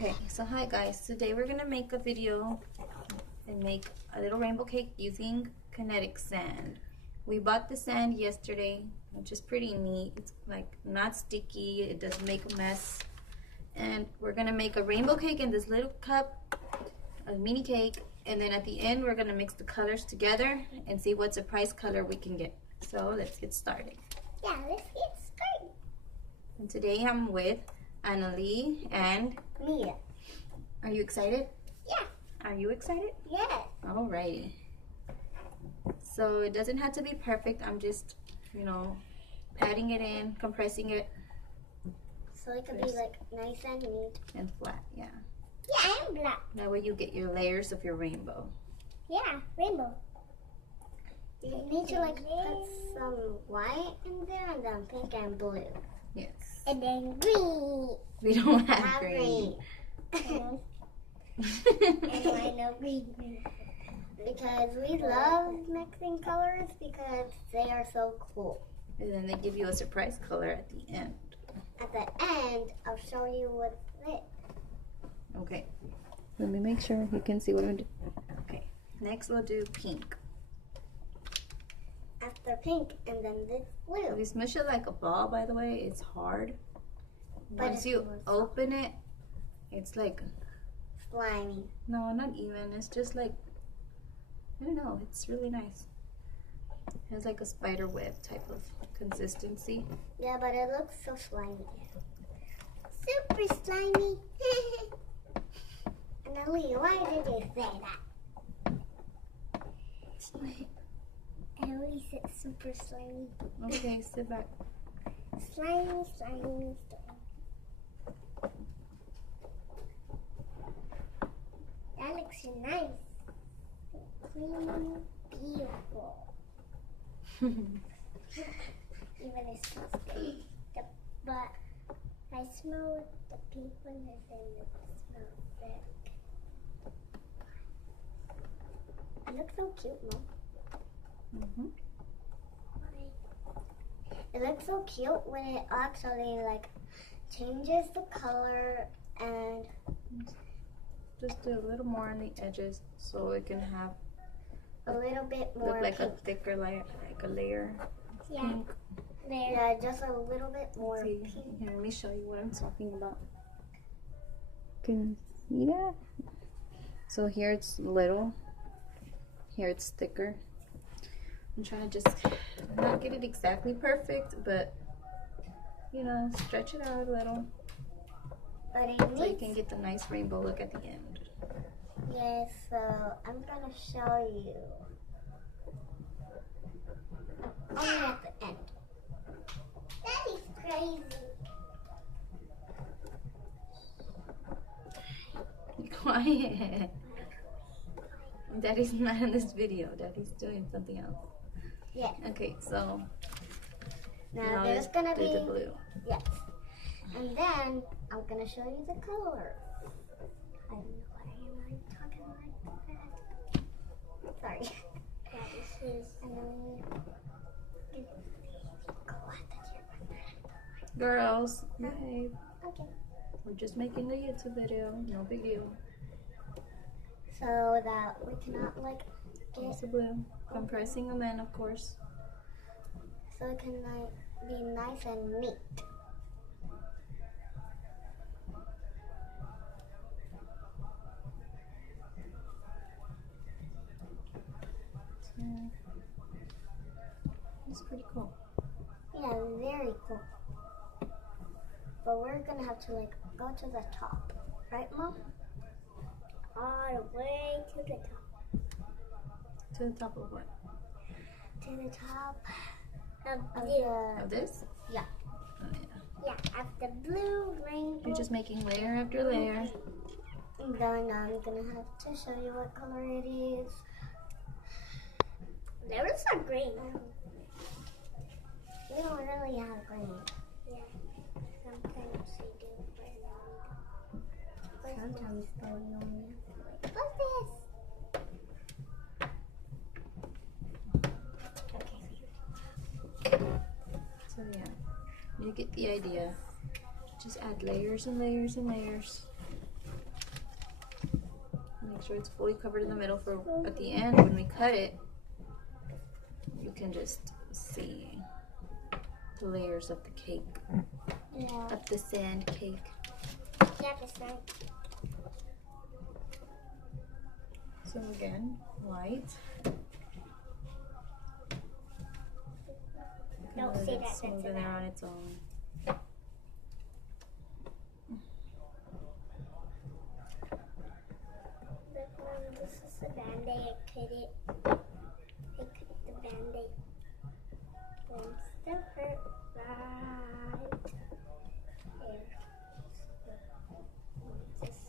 Okay, so hi guys, today we're gonna make a video and make a little rainbow cake using kinetic sand. We bought the sand yesterday, which is pretty neat. It's like not sticky, it doesn't make a mess. And we're gonna make a rainbow cake in this little cup, a mini cake, and then at the end we're gonna mix the colors together and see what surprise color we can get. So let's get started. Yeah, let's get started. And today I'm with Annalie and Mia. Are you excited? Yeah. Are you excited? Yeah. Alrighty. So it doesn't have to be perfect. I'm just, patting it in, compressing it. So it can be like nice and neat. And flat, yeah. Yeah, I'm black. That way you get your layers of your rainbow. Yeah, rainbow. You need to like put some white in there and then pink and blue. Yes. And then green. We don't have green. And I know green. Because we love mixing colors because they are so cool. And then they give you a surprise color at the end. At the end, I'll show you what's it. Okay. Let me make sure you can see what I'm doing. Okay. Next we'll do pink. After pink, and then this blue. We smush it like a ball, by the way. It's hard. But Once you open it, it's like... slimy. No, not even. It's just like... I don't know. It's really nice. It has like a spider web type of consistency. Yeah, but it looks so slimy. Super slimy. Annalie, why did you say that? Annalie said super slimy. Okay, sit back. Slimy, slimy, slimy. That looks nice. Clean, beautiful. Even it smells good. But I smell the pink one and then it smells thick. It looks so cute, Mom. It looks so cute when it actually like changes the color and Just do a little more on the edges so it can have a little bit more look like pink. a thicker layer, like a layer. Yeah. Pink. There. Yeah, just a little bit more See, pink. here, let me show you what I'm talking about. Can you see that? So here it's little, here it's thicker. I'm trying to just not get it exactly perfect, but stretch it out a little But it so you needs... can get the nice rainbow look at the end. Yes, so I'm gonna show you. Only at the end. That is crazy. Be quiet. Daddy's not in this video. Daddy's doing something else. Yes. Okay, so Now there's let's gonna do be the blue. yes, and then I'm gonna show you the color. I don't know why am I talking like that. Sorry. This is Girls, behave. okay. We're just making a YouTube video. No big deal. So that we cannot like Here's get the blue. Compressing them in, of course. so it can like be nice and neat. So, it's pretty cool. Yeah, very cool. But we're gonna have to like go to the top, right, Mom? All the way to the top. To the top of what? To the top Of this? Yeah. Oh, yeah. Yeah, of the blue rainbow. You're just making layer after layer. And then I'm gonna have to show you what color it is. There is a green. We don't really have green. Yeah. Sometimes we do, but sometimes we only. What's this? Okay. So yeah, you get the idea. Just add layers and layers and layers. Make sure it's fully covered in the middle for at the end when we cut it. You can just see the layers of the cake, of the sand cake. Yeah, the sand. So again, white. Don't Let say it that. smooth in there on its own. Look, Mom, this is the band-aid. I cut it. I cut the band-aid. Then still hurt right there. Just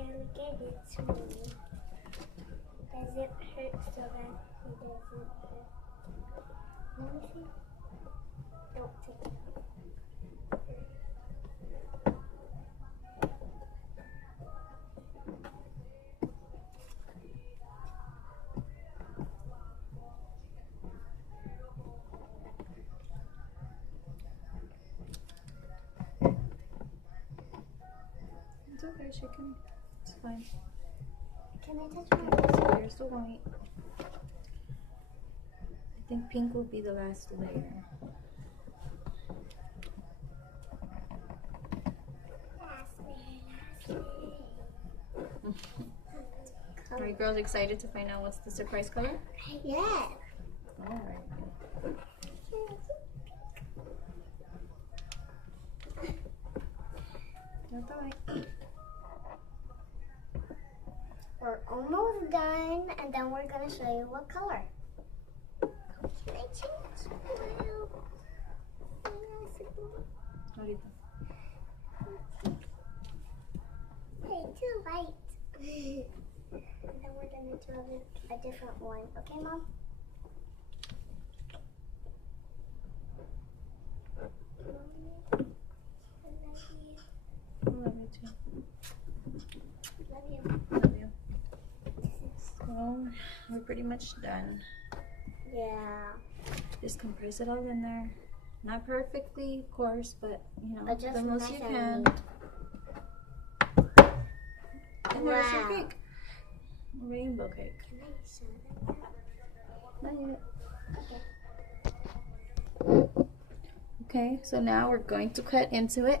look at it smooth. Does it hurt so that it doesn't hurt? Let me see. Don't take it out. It's okay, she can. It's fine. Can I touch my So here's the white. I think pink will be the last layer. Are you girls excited to find out what's the surprise color? Yeah. Alright. That's alright. We're almost done, and then we're gonna show you what color. Can I change blue? Ahorita. Hey, too light. And then we're gonna do a different one. Okay, Mom? I love you too. Love you. Love you. So we're pretty much done. Yeah. Just compress it all in there. Not perfectly, of course, but you know, But just the most nice you and can. neat. And there's your Wow. cake. Rainbow cake. Can I show them that? Not yet. Okay. Okay, so now we're going to cut into it.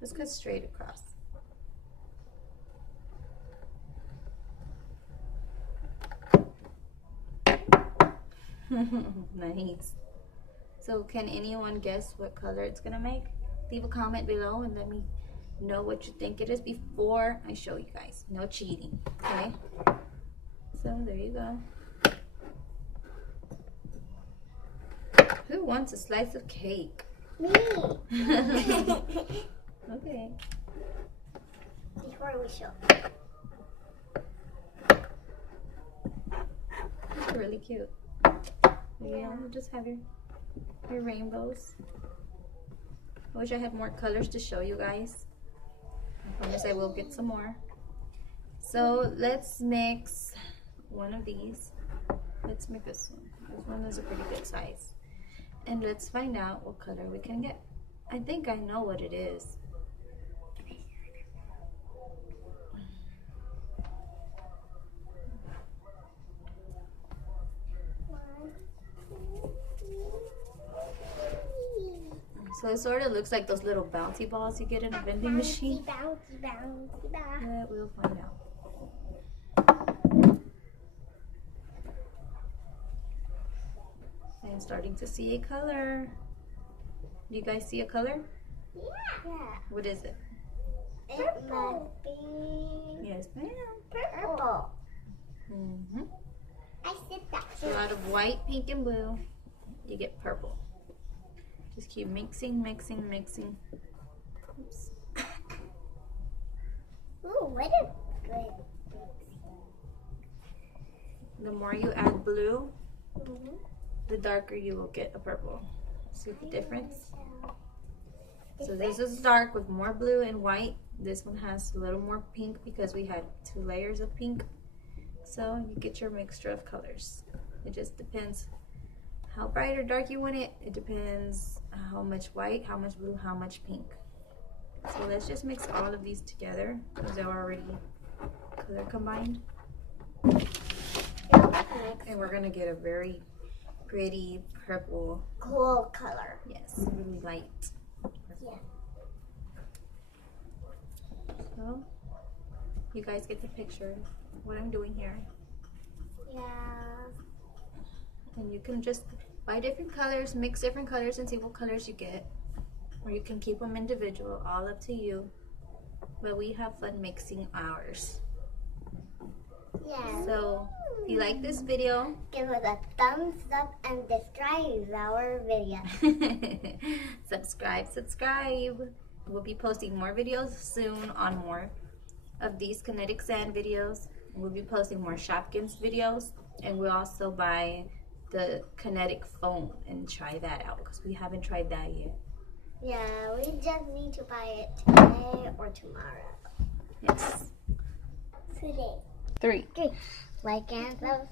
Let's cut straight across. Nice. So can anyone guess what color it's gonna make? Leave a comment below and let me know what you think it is before I show you guys. No cheating, okay? So there you go. Who wants a slice of cake? Me. Okay. Before we show. It's really cute. Yeah, you just have your rainbows. I wish I had more colors to show you guys. I promise I will get some more. So let's mix one of these. Let's make this one. This one is a pretty good size. And let's find out what color we can get. I think I know what it is. So it sort of looks like those little bouncy balls you get in a vending machine. Bouncy, bouncy, bouncy. But we'll find out. I'm starting to see a color. Do you guys see a color? Yeah. What is it? It must be Yes, ma'am. purple. Mm-hmm. I said that. So out of white, pink, and blue, you get purple. Just keep mixing, mixing, mixing. Oops. Ooh, what a good. The more you add blue, Mm-hmm. the darker you will get a purple. See the difference? So this is dark with more blue and white. This one has a little more pink because we had 2 layers of pink. So you get your mixture of colors. It just depends how bright or dark you want it. It depends how much white, how much blue, how much pink. So let's just mix all of these together because they're already color combined. And we're gonna get a very pretty purple. Cool color. Yes, really light. Yeah. So you guys get the picture of what I'm doing here. Yeah. And you can just buy different colors, mix different colors and see what colors you get. Or you can keep them individual, all up to you. But we have fun mixing ours. Yeah. So if you like this video, give it a thumbs up and subscribe our video. subscribe. We'll be posting more videos soon on more of these Kinetic Sand videos. We'll be posting more Shopkins videos, and we'll also buy the Kinetic foam and try that out because we haven't tried that yet. Yeah, we just need to buy it today or tomorrow. Yes. Today. 3. Like and subscribe.